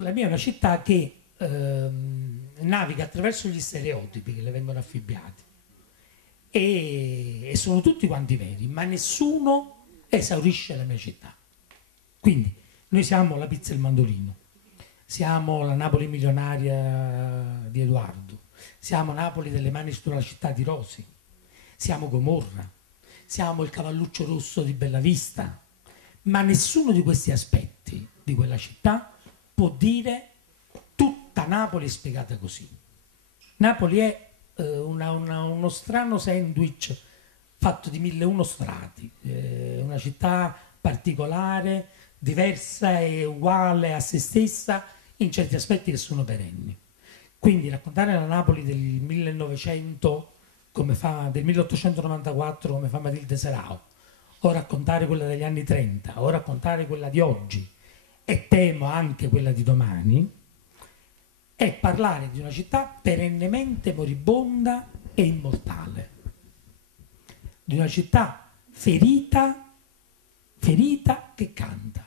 La mia è una città che naviga attraverso gli stereotipi che le vengono affibbiati e sono tutti quanti veri, ma nessuno esaurisce la mia città. Quindi noi siamo la pizza e il mandolino, siamo la Napoli milionaria di Edoardo, siamo Napoli delle mani sulla città di Rosi, siamo Gomorra, siamo il cavalluccio rosso di Bellavista, ma nessuno di questi aspetti di quella città può dire tutta Napoli è spiegata così. Napoli è uno strano sandwich fatto di 1001 strati, una città particolare, diversa e uguale a se stessa in certi aspetti che sono perenni. Quindi raccontare la Napoli del 1900 come fa, del 1894 come fa Matilde Serao, o raccontare quella degli anni 30, o raccontare quella di oggi e temo anche quella di domani, è parlare di una città perennemente moribonda e immortale, di una città ferita, ferita che canta.